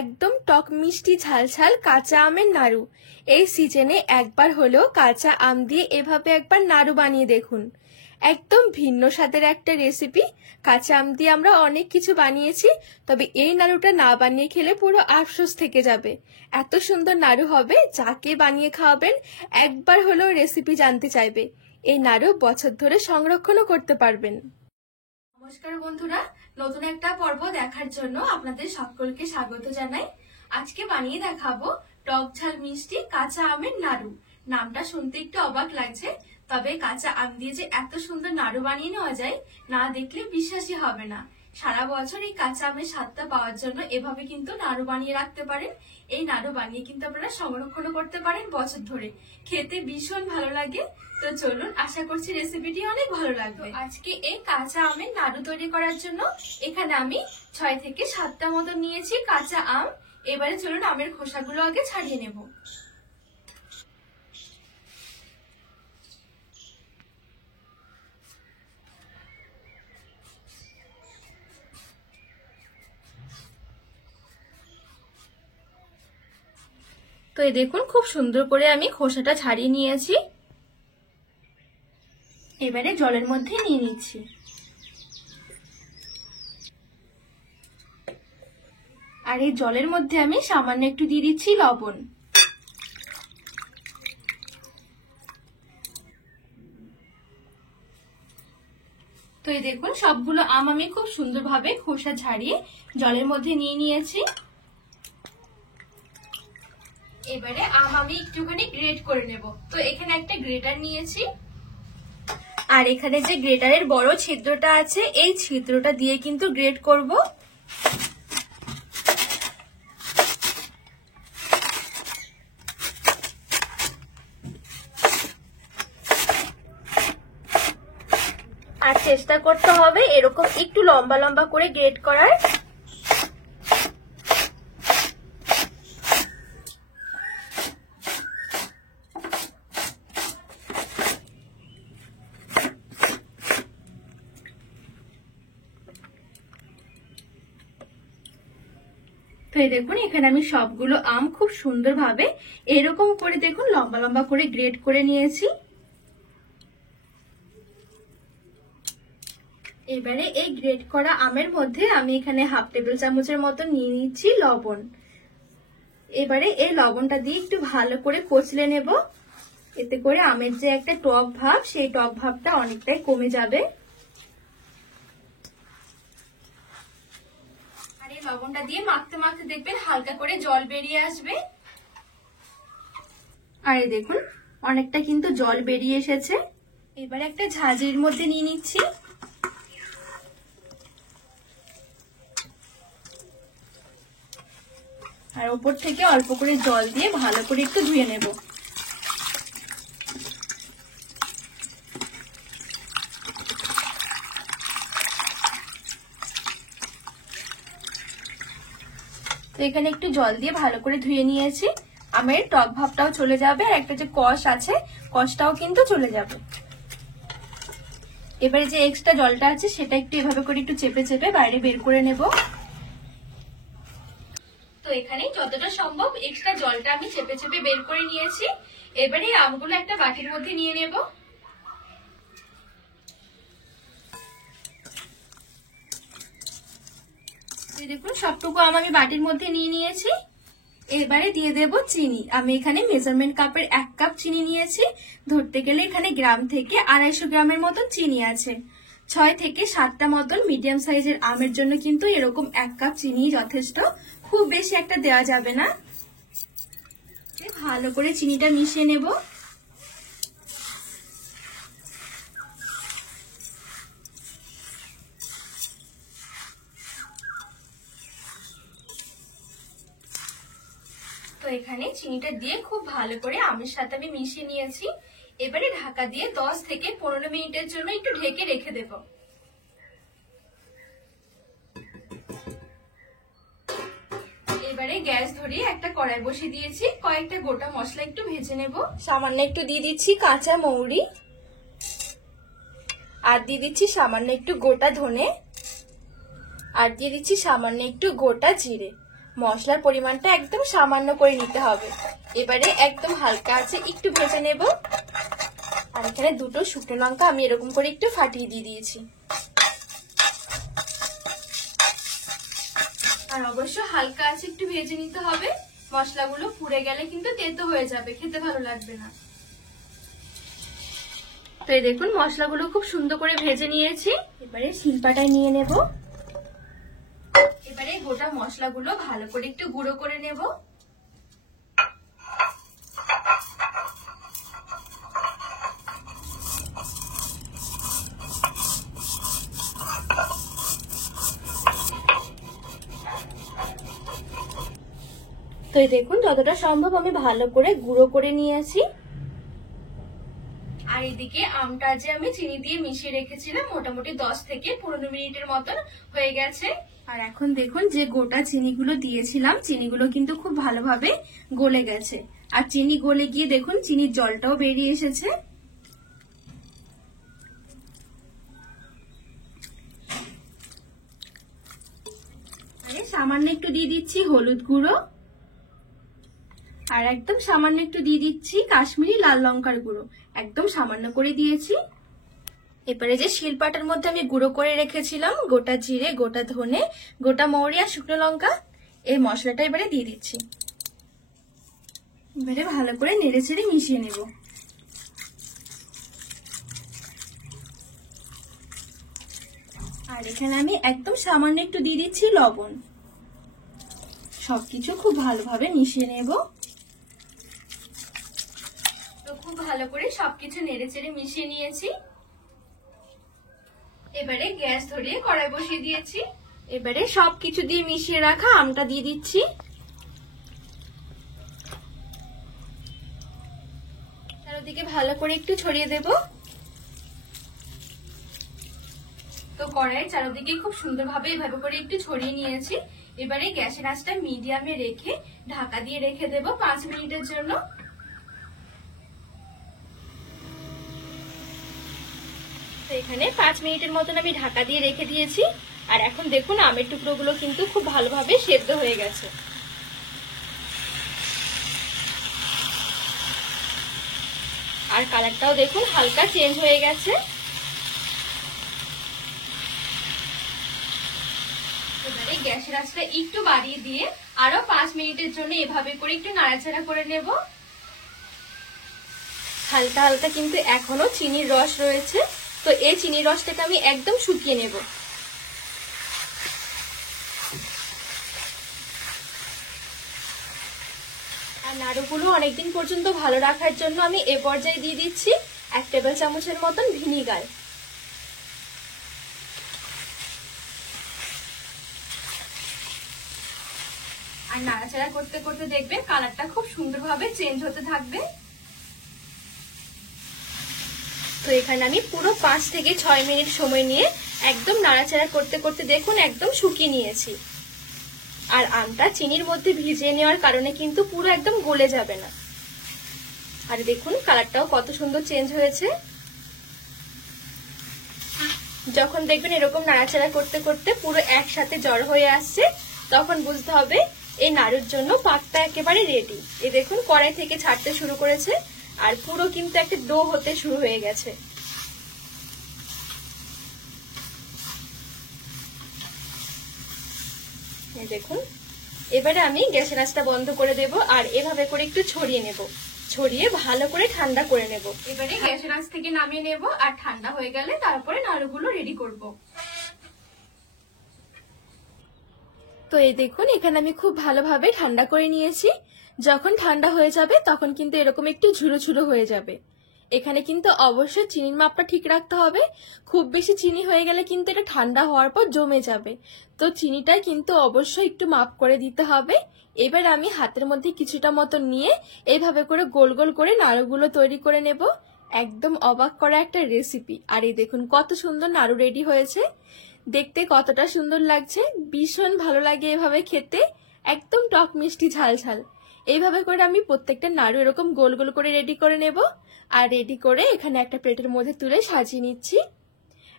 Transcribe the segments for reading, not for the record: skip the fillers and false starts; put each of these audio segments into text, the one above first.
একদম টক মিষ্টি ঝালঝাল কাঁচা আমের নাড়ু। এই সিজনে একবার হলেও কাঁচা আম দিয়ে এভাবে একবার নাড়ু বানিয়ে দেখুন। একদম ভিন্ন স্বাদের একটা রেসিপি। কাঁচা আম দিয়ে আমরা অনেক কিছু বানিয়েছি, তবে এই নাড়ুটা না বানিয়ে খেলে পুরো আফসোস থেকে যাবে। এত সুন্দর নাড়ু হবে, যাকে বানিয়ে খাওয়াবেন একবার হলেও রেসিপি জানতে চাইবে। এই নাড়ু বছর ধরে সংরক্ষণও করতে পারবেন। নমস্কার বন্ধুরা, নতুন একটা পর্ব দেখার জন্য আপনাদের সকলকে স্বাগত জানাই। আজকে বানিয়ে দেখাবো টক ঝাল মিষ্টি কাঁচা আমের নাড়ু। নামটা শুনতে একটু অবাক লাগছে, তবে কাঁচা আম দিয়ে যে এত সুন্দর নাড়ু বানিয়ে নেওয়া যায়, না দেখলে বিশ্বাসই হবে না। সারা বছর এই কাঁচা আমের স্বাদটা পাওয়ার জন্য এভাবে কিন্তু নাড়ু বানিয়ে রাখতে পারেন। এই নাড়ু বানিয়ে কিন্তু আপনারা সংরক্ষণ করতে পারেন বছর ধরে। খেতে ভীষণ ভালো লাগে। তো চলুন, আশা করছি রেসিপিটি অনেক ভালো লাগবে। আজকে এই কাঁচা আমের নাড়ু তৈরি করার জন্য এখানে আমি 6 থেকে 7টা মতো নিয়েছি কাঁচা আম। এবারে চলুন আমের খোসাগুলো আগে ছাড়িয়ে নেব। তো এই দেখুন, খুব সুন্দর করে আমি খোসাটা ছাড়িয়ে নিয়েছি। এবারে জলের মধ্যে নিয়ে নিচ্ছি। আর এই জলের মধ্যে আমি সামান্য একটু দিয়ে দিচ্ছি লবণ। তো এই দেখুন, সবগুলো আম আমি খুব সুন্দরভাবে খোসা ছাড়িয়ে জলের মধ্যে নিয়ে নিয়েছি। এবারে আম আমি একটুখানি গ্রেট করে নেব। তো এখানে একটা গ্রেটার নিয়েছি, আর এখানে যে গ্রেটারের বড় ছিদ্রটা আছে, এই ছিদ্রটা দিয়ে কিন্তু গ্রেট করব। আর চেষ্টা করতে হবে এরকম একটু লম্বা লম্বা করে গ্রেট করার। তো এই দেখুন, এখানে আমি সবগুলো আম খুব সুন্দরভাবে এরকম করে দেখুন লম্বা লম্বা করে গ্রেট করে নিয়েছি। এবারে এই গ্রেট করা আমের মধ্যে আমি এখানে হাফ টেবিল চামচের মতো নিয়ে নিচ্ছি লবণ। এবারে এই লবণটা দিয়ে একটু ভালো করে কচলে নেব। এতে করে আমের যে একটা টক ভাব, সেই টক ভাবটা অনেকটাই কমে যাবে। আর এই লবণটা দিয়ে মাখতে মাখতে দেখবেন হালকা করে জল বেরিয়ে আসবে। আর এই দেখুন, অনেকটা কিন্তু জল বেরিয়ে এসেছে। এবারে একটা ঝাঁঝরির মধ্যে নিয়ে নিচ্ছি। আর উপর থেকে অল্প করে জল দিয়ে ভালো করে একটু ধুয়ে নেব। তো এখানে একটু জল দিয়ে ভালো করে ধুয়ে নিয়েছি। আমের টক ভাবটাও চলে যাবে, আর একটা যে কষ আছে, কষটাও কিন্তু চলে যাবে। এবারে যে এক্সট্রা জলটা আছে, সেটা একটু এভাবে করে একটু চেপে চেপে বাইরে বের করে নেব। তো এখানে যতটা সম্ভব এক্সট্রা জলটা আমি চেপে চেপে বের করে নিয়েছি। এবারে আমগুলো একটা বাটির মধ্যে নিয়ে নেব। দেখুন, সবটুকু আম আমি বাটির মধ্যে নিয়ে নিয়েছি। এবারে দিয়ে দেব চিনি। আমি এখানে মেজারমেন্ট কাপের 1 কাপ চিনি নিয়েছি। ধরতে গেলে এখানে গ্রাম থেকে 250 গ্রামের মতন চিনি আছে। 6 থেকে 7টা মতন মিডিয়াম সাইজের আমের জন্য কিন্তু এরকম 1 কাপ চিনি যথেষ্ট, খুব বেশি একটা দেওয়া যাবে না। ভালো করে চিনিটা মিশিয়ে নেব। তো এখানে চিনিটা দিয়ে খুব ভালো করে আমের সাথে আমি মিশিয়ে নিয়েছি। এবারে ঢাকা দিয়ে 10 থেকে 15 মিনিটের জন্য একটু ঢেকে রেখে দেব। এবারে গ্যাস ধরিয়ে একটা কড়াই বসিয়ে দিয়েছি। কয়েকটা গোটা মশলা একটু ভেজে নেব। সামান্য একটু দিয়ে দিচ্ছি কাঁচা মৌরি, আর দিয়ে দিচ্ছি সামান্য একটু গোটা ধনে, আর দিয়ে দিচ্ছি সামান্য একটু গোটা জিরে। মশলার পরিমাণটা একদম সামান্য করে নিতে হবে। এবারে একদম হালকা আছে একটু ভেজে নেব। আর এখানে দুটো শুকনো লঙ্কা আমি এরকম করে একটু ফাটিয়ে দিয়ে দিয়েছি। আর অবশ্য হালকা আছে একটু ভেজে নিতে হবে, মশলাগুলো পুড়ে গেলে কিন্তু তেতো হয়ে যাবে, খেতে ভালো লাগবে না। তো এই দেখুন মশলাগুলো খুব সুন্দর করে ভেজে নিয়েছি। এবারে শিলপাটায় নিয়ে নেব। এবারে গোটা মশলাগুলো ভালো করে একটু গুঁড়ো করে নেব। তো এই দেখুন যতটা সম্ভব আমি ভালো করে গুঁড়ো করে নিয়েছি। আর এদিকে আমটা যে আমি চিনি দিয়ে মিশিয়ে রেখেছিলাম মোটামুটি 10 থেকে 15 মিনিটের মতন হয়ে গেছে। আর এখন দেখুন যে গোটা চিনিগুলো দিয়েছিলাম, চিনিগুলো কিন্তু খুব ভালোভাবে গলে গেছে। আর চিনি গলে গিয়ে দেখুন চিনির জলটাও বেরিয়ে এসেছে। সামান্য একটু দিয়ে দিচ্ছি হলুদ গুঁড়ো, আর একদম সামান্য একটু দিয়ে দিচ্ছি কাশ্মীরি লাল লঙ্কার গুঁড়ো, একদম সামান্য করে দিয়েছি। এবারে যে শিলপাটার মধ্যে আমি গুঁড়ো করে রেখেছিলাম গোটা জিরে, গোটা ধনে, গোটা মৌরি আর শুকনো লঙ্কা, এই মশলাটা এবারে দিয়ে দিচ্ছি। এবারে ভালো করে নেড়ে চেড়ে মিশিয়ে নেব। আর এখানে আমি একদম সামান্য একটু দিয়ে দিচ্ছি লবণ। সবকিছু খুব ভালোভাবে মিশিয়ে নেব। তো খুব ভালো করে সবকিছু নেড়ে চেড়ে মিশিয়ে নিয়েছি। এবারে গ্যাস ধরিয়ে কড়াই বসিয়ে দিয়েছি। এবারে সবকিছু দিয়ে মিশিয়ে রাখা আমটা দিয়ে দিচ্ছি। চারিদিকে ভালো করে একটু ছড়িয়ে দেব। তো কড়াইয়ের চারিদিকে খুব সুন্দরভাবে এভাবে করে একটু ছড়িয়ে নিয়েছি। এবারে গ্যাসের আঁচটা মিডিয়ামে রেখে ঢাকা দিয়ে রেখে দেব 5 মিনিটের জন্য। তো এখানে 5 মিনিটের মতন আমি ঢাকা দিয়ে রেখে দিয়েছি। আর এখন দেখুন আমের টুকরোগুলো কিন্তু খুব ভালোভাবে সেদ্ধ হয়ে গেছে। আর কালারটাও দেখুন হালকা চেঞ্জ হয়ে গেছে। এবারে গ্যাসের আঁচটা একটু বাড়িয়ে দিয়ে আরো 5 মিনিটের জন্য এভাবে করে একটু নাড়াচাড়া করে নেব। হালকা হালকা কিন্তু এখনো চিনির রস রয়েছে, তো এই চিনির রসটাকে আমি একদম শুকিয়ে নেব। আর নাড়ুগুলো অনেকদিন পর্যন্ত ভালো রাখার জন্য আমি এ পর্যায়ে দিয়ে দিচ্ছি 1 টেবিল চামচের মতন ভিনিগার। আর নাড়াচাড়া করতে করতে দেখবেন কালারটা খুব সুন্দরভাবে চেঞ্জ হতে থাকবে। তো এখানে আমি পুরো 5 থেকে 6 মিনিট সময় নিয়ে একদম নাড়াচাড়া করতে করতে দেখুন একদম শুকিয়ে নিয়েছি। আর আমটা চিনির মধ্যে ভিজিয়ে নেওয়ার কারণে কিন্তু পুরো একদম গলে যাবে না। আর দেখুন কালারটাও কত সুন্দর চেঞ্জ হয়েছে। যখন দেখবেন এরকম নাড়াচাড়া করতে করতে পুরো একসাথে জড় হয়ে আসছে, তখন বুঝতে হবে এই নাড়ুর জন্য পাকটা একেবারে রেডি। এই দেখুন কড়াই থেকে ছাড়তে শুরু করেছে আর পুরো কিন্তু একটা ডো হতে শুরু হয়ে গেছে। এই দেখুন এবারে আমি গ্যাসের আঁচটা বন্ধ করে দেব আর এভাবে করে একটু ছড়িয়ে নেব। ছড়িয়ে ভালো করে ঠান্ডা করে নেব। এবারে গ্যাসের আঁচ থেকে নামিয়ে নেব আর ঠান্ডা হয়ে গেলে তারপরে নাড়ুগুলো রেডি করব। তো এই দেখুন এখানে আমি খুব ভালোভাবে ঠান্ডা করে নিয়েছি। যখন ঠান্ডা হয়ে যাবে তখন কিন্তু এরকম একটু ঝুরো ঝুরো হয়ে যাবে। এখানে কিন্তু অবশ্যই চিনির মাপটা ঠিক রাখতে হবে। খুব বেশি চিনি হয়ে গেলে কিন্তু এটা ঠান্ডা হওয়ার পর জমে যাবে। তো চিনিটা কিন্তু অবশ্যই একটু মাপ করে দিতে হবে। এবার আমি হাতের মধ্যে কিছুটা মতো নিয়ে এইভাবে করে গোল গোল করে নাড়ুগুলো তৈরি করে নেব। একদম অবাক করা একটা রেসিপি। আর এই দেখুন কত সুন্দর নাড়ু রেডি হয়েছে, দেখতে কতটা সুন্দর লাগছে, ভীষণ ভালো লাগে এভাবে খেতে, একদম টক মিষ্টি ঝাল ঝাল। এইভাবে করে আমি প্রত্যেকটা নাড়ু এরকম গোল গোল করে রেডি করে নেব। আর রেডি করে এখানে একটা প্লেটের মধ্যে তুলে সাজিয়ে নিচ্ছি।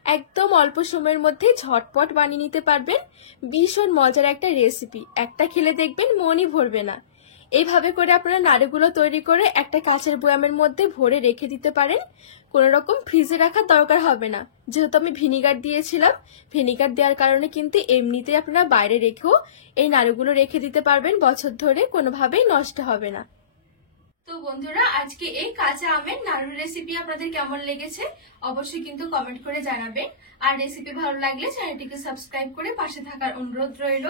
একদম অল্প সময়ের মধ্যে ঝটপট বানিয়ে নিতে পারবেন ভীষণ মজার একটা রেসিপি। একটা খেলে দেখবেন মনই ভরবে না। এইভাবে করে আপনারা নাড়ুগুলো তৈরি করে একটা কাঁচের বয়ামের মধ্যে ভরে রেখে দিতে পারেন। কোনো রকম ফ্রিজে রাখার দরকার হবে না, যেহেতু আমি ভিনিগার দিয়েছিলাম। ভিনিগার দেওয়ার কারণে কিন্তু এমনিতেই আপনারা বাইরে রেখেও এই নাড়ুগুলো রেখে দিতে পারবেন, বছর ধরে কোনোভাবেই নষ্ট হবে না। তো বন্ধুরা, আজকে এই কাঁচা আমের নাড়ুর রেসিপি আপনাদের কেমন লেগেছে অবশ্যই কিন্তু কমেন্ট করে জানাবেন। আর রেসিপি ভালো লাগলে চ্যানেলটিকে সাবস্ক্রাইব করে পাশে থাকার অনুরোধ রইল।